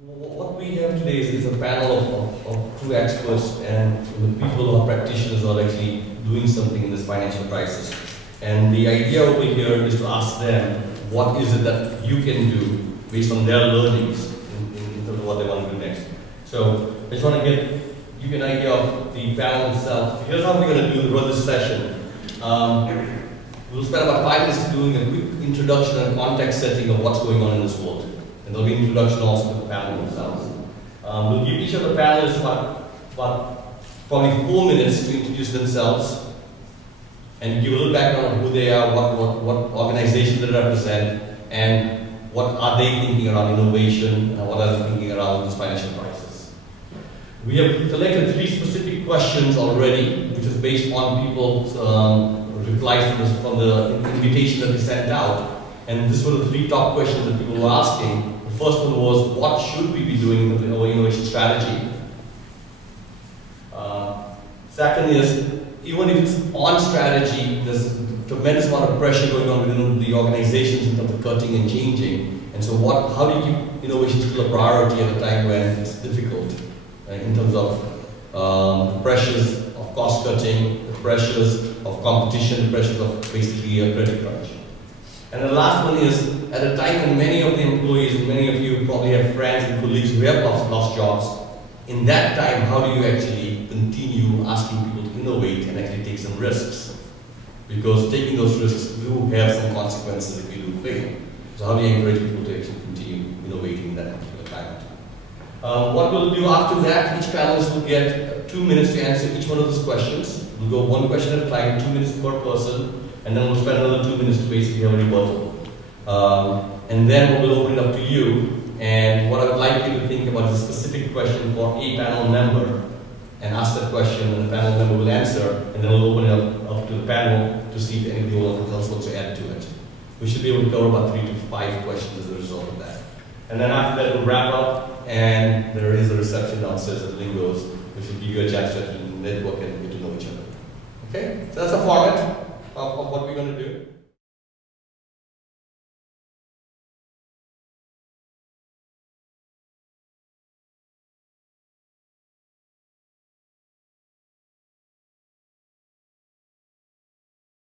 What we have today is a panel of true experts and the people who are practitioners who are actually doing something in this financial crisis. And the idea over here is to ask them, what is it that you can do based on their learnings in terms of what they want to do next. So I just want to give you an idea of the panel itself. Here's how we're going to run this session. We'll spend about 5 minutes doing a quick introduction and context setting of what's going on in this world. And there'll be an introduction also to the panel themselves. We'll give each of the panelists about probably 4 minutes to introduce themselves and give a little background on who they are, what organizations they represent, and what are they thinking around innovation, and what are they thinking around this financial crisis. We have selected 3 specific questions already, which is based on people's replies from the invitation that we sent out. And these were the 3 top questions that people were asking. The first one was, what should we be doing in our innovation strategy? Second is, even if it's on strategy, there's a tremendous amount of pressure going on within the organizations in terms of cutting and changing. And so how do you keep innovation still a priority at a time when it's difficult in terms of the pressures of cost cutting, the pressures of competition, the pressures of basically a credit crunch? And the last one is, at a time when many of the employees, and many of you probably have friends and colleagues who have lost jobs, in that time, how do you actually continue asking people to innovate and actually take some risks? Because taking those risks do have some consequences if you do fail. So how do you encourage people to actually continue innovating in that particular time? What we'll do after that, each panelist will get 2 minutes to answer each one of those questions. We'll go 1 question at a time, 2 minutes per person, and then we'll spend another 2 minutes to basically have a rebuttal. And then we'll open it up to you. And what I would like you to think about is a specific question for a panel member, and ask that question, and the panel member will answer, and then we'll open it up to the panel to see if anybody else wants to add to it. We should be able to cover about 3 to 5 questions as a result of that. And then after that, we'll wrap up, and there is a reception downstairs at Lingos, which will give you a chance to network and get to know each other. Okay? So that's a format of what we're going to do.